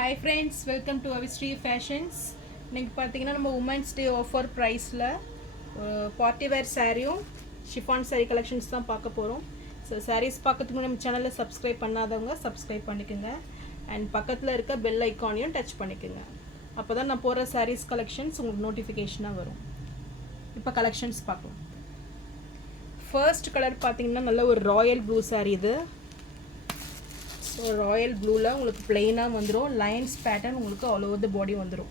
Hi friends, welcome to Avistry Fashions. இன்னைக்கு பார்த்தீங்கன்னா நம்ம உமன்ஸ் டே ஆஃபர் ப்ரைஸில் பார்ட்டி வேர் சாரியும் ஷிஃபான் சாரி கலெக்ஷன்ஸ் தான் பார்க்க போகிறோம். ஸோ சாரீஸ் பார்க்கறதுக்கு நம்ம சேனலில் சப்ஸ்கிரைப் பண்ணாதவங்க சப்ஸ்கிரைப் பண்ணிக்கோங்க அண்ட் பக்கத்தில் இருக்க பெல் ஐக்கானையும் டச் பண்ணிக்கோங்க. அப்போ தான் நான் போகிற சாரீஸ் கலெக்ஷன்ஸ் உங்களுக்கு நோட்டிஃபிகேஷனாக வரும். இப்போ கலெக்ஷன்ஸ் பார்க்கலாம். ஃபர்ஸ்ட் கலர் பார்த்தீங்கன்னா நல்ல ஒரு ராயல் ப்ளூ சாரீ இது. ஸோ ராயல் ப்ளூவில் உங்களுக்கு பிளெயினாக வந்துடும். லைன்ஸ் பேட்டர்ன் உங்களுக்கு ஆல் ஓவர் த பாடி வந்துடும்.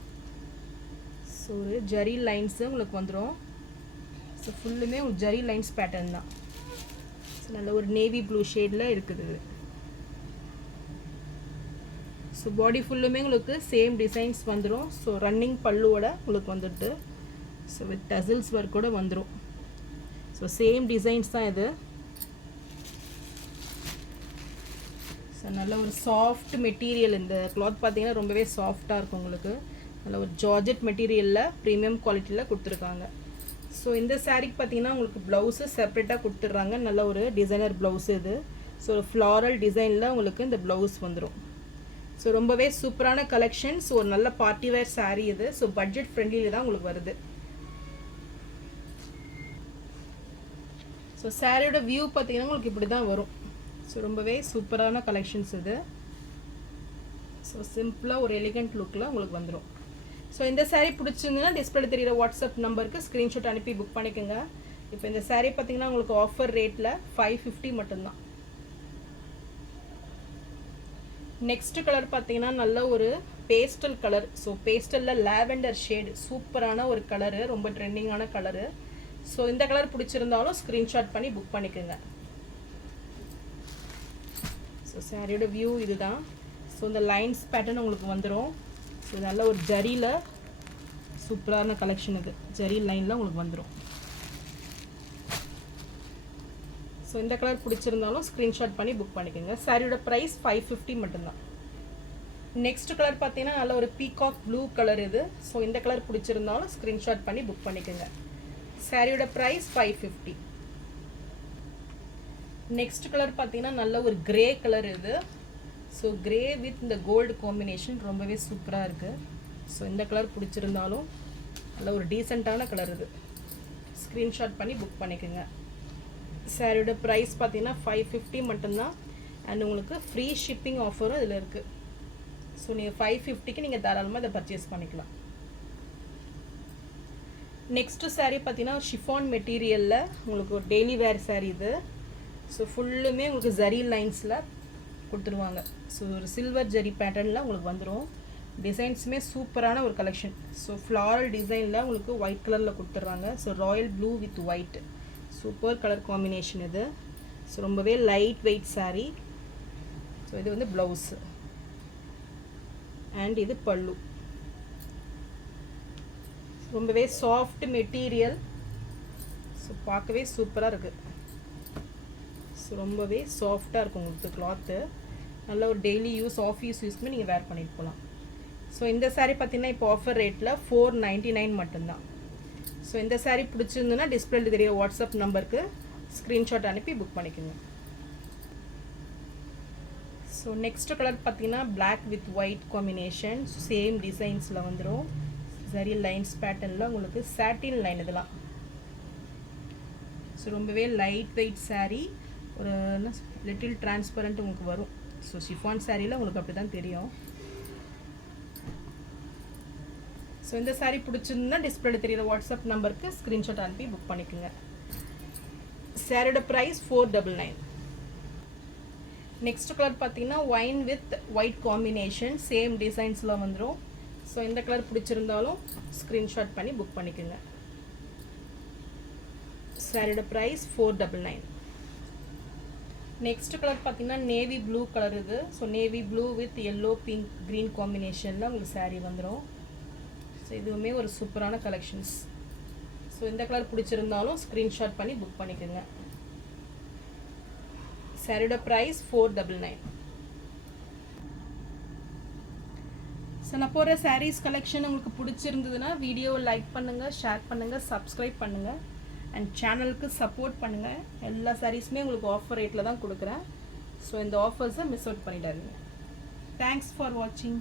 ஸோ ஒரு ஜரி லைன்ஸு உங்களுக்கு வந்துடும். ஸோ ஃபுல்லுமே உங்களுக்கு ஜரி லைன்ஸ் பேட்டர்ன் தான். ஸோ நல்ல ஒரு நேவி ப்ளூ ஷேடில் இருக்குது இது. ஸோ பாடி ஃபுல்லுமே உங்களுக்கு சேம் டிசைன்ஸ் வந்துடும். ஸோ ரன்னிங் பல்லுவோட உங்களுக்கு வந்துடுது. ஸோ வித் டசில்ஸ் ஒர்க்கோட வந்துடும். ஸோ சேம் டிசைன்ஸ் தான் இது. ஸோ நல்ல ஒரு சாஃப்ட் மெட்டீரியல். இந்த கிளாத் பார்த்தீங்கன்னா ரொம்பவே சாஃப்டாக இருக்கும். உங்களுக்கு நல்ல ஒரு ஜார்ஜெட் மெட்டீரியலில் ப்ரீமியம் குவாலிட்டியில் கொடுத்துருக்காங்க. ஸோ இந்த சாரீக்கு பார்த்தீங்கன்னா உங்களுக்கு ப்ளவுஸு செப்பரேட்டாக கொடுத்துட்றாங்க. நல்ல ஒரு டிசைனர் ப்ளவுஸ் இது. ஸோ ஒரு ஃப்ளாரல் டிசைனில் உங்களுக்கு இந்த ப்ளவுஸ் வந்துடும். ஸோ ரொம்பவே சூப்பரான கலெக்ஷன். ஸோ ஒரு நல்ல பார்ட்டி வேர் சாரீ இது. ஸோ பட்ஜெட் ஃப்ரெண்ட்லியில் தான் உங்களுக்கு வருது. ஸோ சாரியோட வியூ பார்த்தீங்கன்னா உங்களுக்கு இப்படி தான் வரும். ஸோ ரொம்பவே சூப்பரான கலெக்ஷன்ஸ் இது. ஸோ சிம்பிளாக ஒரு எலிகண்ட் லுக்கில் உங்களுக்கு வந்துடும். ஸோ இந்த சாரீ பிடிச்சிருந்ததுன்னா டிஸ்பிளே தெரிகிற வாட்ஸ்அப் நம்பருக்கு ஸ்க்ரீன்ஷாட் அனுப்பி புக் பண்ணிக்கோங்க. இப்போ இந்த சாரீ பார்த்தீங்கன்னா உங்களுக்கு ஆஃபர் ரேட்டில் 550 மட்டும்தான். நெக்ஸ்ட் கலர் பார்த்தீங்கன்னா நல்ல ஒரு பேஸ்டல் கலர். ஸோ பேஸ்டலில் லாவெண்டர் ஷேடு சூப்பரான ஒரு கலரு, ரொம்ப ட்ரெண்டிங்கான கலரு. ஸோ இந்த கலர் பிடிச்சிருந்தாலும் ஸ்க்ரீன்ஷாட் பண்ணி புக் பண்ணிக்கோங்க. ஸோ சாரியோட வியூ இதுதான். ஸோ இந்த லைன்ஸ் பேட்டர்ன் உங்களுக்கு வந்துடும். ஸோ நல்ல ஒரு ஜரியில் சூப்பரான கலெக்ஷன் இது. ஜரி லைனில் உங்களுக்கு வந்துடும். ஸோ இந்த கலர் பிடிச்சிருந்தாலும் ஸ்க்ரீன்ஷாட் பண்ணி புக் பண்ணிக்கோங்க. சாரியோட ப்ரைஸ் 550 மட்டும்தான். நெக்ஸ்ட் கலர் பார்த்தீங்கன்னா நல்ல ஒரு பீகாக் ப்ளூ கலர் இது. ஸோ இந்த கலர் பிடிச்சிருந்தாலும் ஸ்க்ரீன்ஷாட் பண்ணி புக் பண்ணிக்கோங்க. சாரியோட ப்ரைஸ் 550. நெக்ஸ்ட் கலர் பார்த்தீங்கன்னா நல்ல ஒரு கிரே கலர் இது. ஸோ கிரே வித் இந்த கோல்டு காம்பினேஷன் ரொம்பவே சூப்பராக இருக்குது. ஸோ இந்த கலர் பிடிச்சிருந்தாலும் நல்ல ஒரு டீசெண்டான கலர் இது. ஸ்க்ரீன்ஷாட் பண்ணி புக் பண்ணிக்கோங்க. சாரியோட ப்ரைஸ் பார்த்தீங்கன்னா 550 மட்டும்தான். அண்ட் உங்களுக்கு ஃப்ரீ ஷிப்பிங் ஆஃபரும் இதில் இருக்குது. ஸோ நீங்கள் 550க்கு நீங்கள் தாராளமாக இதை பர்ச்சேஸ் பண்ணிக்கலாம். நெக்ஸ்ட்டு சாரீ பார்த்தீங்கன்னா ஷிஃபான் மெட்டீரியலில் உங்களுக்கு ஒரு டெய்லி வேர் சாரீ இது. ஸோ ஃபுல்லுமே உங்களுக்கு ஜரி லைன்ஸில் கொடுத்துருவாங்க. ஸோ ஒரு சில்வர் ஜரி பேட்டர்னில் உங்களுக்கு வந்துடும். டிசைன்ஸுமே சூப்பரான ஒரு கலெக்ஷன். ஸோ ஃப்ளாரல் டிசைனில் உங்களுக்கு ஒயிட் கலரில் கொடுத்துட்றாங்க. So Royal blue with white super colour combination இது. ஸோ ரொம்பவே லைட் வெயிட் சாரீ. ஸோ இது வந்து ப்ளவுஸு அண்ட் இது பல்லு. ரொம்பவே சாஃப்ட் மெட்டீரியல். ஸோ பார்க்கவே சூப்பராக இருக்குது. ஸோ ரொம்பவே சாஃப்டாக இருக்கும் உங்களுக்கு கிளாத்து. நல்ல ஒரு டெய்லி யூஸ் ஆஃபீஸ் யூஸ்க்குமே நீங்கள் வேர் பண்ணிட்டு போகலாம். ஸோ இந்த சாரீ பார்த்தீங்கன்னா இப்போ ஆஃபர் ரேட்டில் 499 மட்டும்தான். ஸோ இந்த சாரீ பிடிச்சிருந்துன்னா டிஸ்பிளேல தெரிய வாட்ஸ்அப் நம்பருக்கு ஸ்க்ரீன்ஷாட் அனுப்பி புக் பண்ணிக்கோங்க. ஸோ நெக்ஸ்ட் கலர் பார்த்தீங்கன்னா black with white combination. Same டிசைன்ஸில் வந்துடும். சரி லைன்ஸ் பேட்டர்னில் உங்களுக்கு சாட்டின் லைன் இதெல்லாம். ஸோ ரொம்பவே லைட் வெயிட் சாரீ. ஒரு லிட்டில் டிரான்ஸ்பரண்ட் உங்களுக்கு வரும். ஸோ ஷிஃபான் சாரியில் உங்களுக்கு அப்படி தான் தெரியும். ஸோ இந்த சாரீ பிடிச்சிருந்தா டிஸ்பிளேல தெரியுற வாட்ஸ்அப் நம்பருக்கு ஸ்க்ரீன்ஷாட் அனுப்பி புக் பண்ணிக்கோங்க. சாரியோட ப்ரைஸ் 499. நெக்ஸ்ட் கலர் பார்த்தீங்கன்னா wine with white combination same டிசைன்ஸில் வந்துடும். ஸோ இந்த கலர் பிடிச்சிருந்தாலும் ஸ்க்ரீன்ஷாட் பண்ணி புக் பண்ணிக்கோங்க. சாரியோட ப்ரைஸ் 499. நெக்ஸ்ட் கலர் பார்த்தீங்கன்னா நேவி ப்ளூ கலர் இது. So navy blue with yellow pink green காம்பினேஷனில் உங்களுக்கு சாரீ வந்துடும். ஸோ இதுவுமே ஒரு சூப்பரான கலெக்ஷன்ஸ். ஸோ இந்த கலர் பிடிச்சிருந்தாலும் ஸ்க்ரீன்ஷாட் பண்ணி புக் பண்ணிக்கோங்க. சாரியோட ப்ரைஸ் 499. ஸோ நான் போகிற சாரீஸ் கலெக்ஷன் உங்களுக்கு பிடிச்சிருந்ததுன்னா வீடியோவை லைக் பண்ணுங்கள், ஷேர் பண்ணுங்கள், சப்ஸ்கிரைப் பண்ணுங்கள் அண்ட் சேனலுக்கு சப்போர்ட் பண்ணுங்கள். எல்லா சாரீஸுமே உங்களுக்கு ஆஃபர் ரேட்டில் தான் கொடுக்குறேன். ஸோ இந்த ஆஃபர்ஸை மிஸ் அவுட் பண்ணிடாதீங்க. தேங்க்ஸ் ஃபார் வாட்சிங்.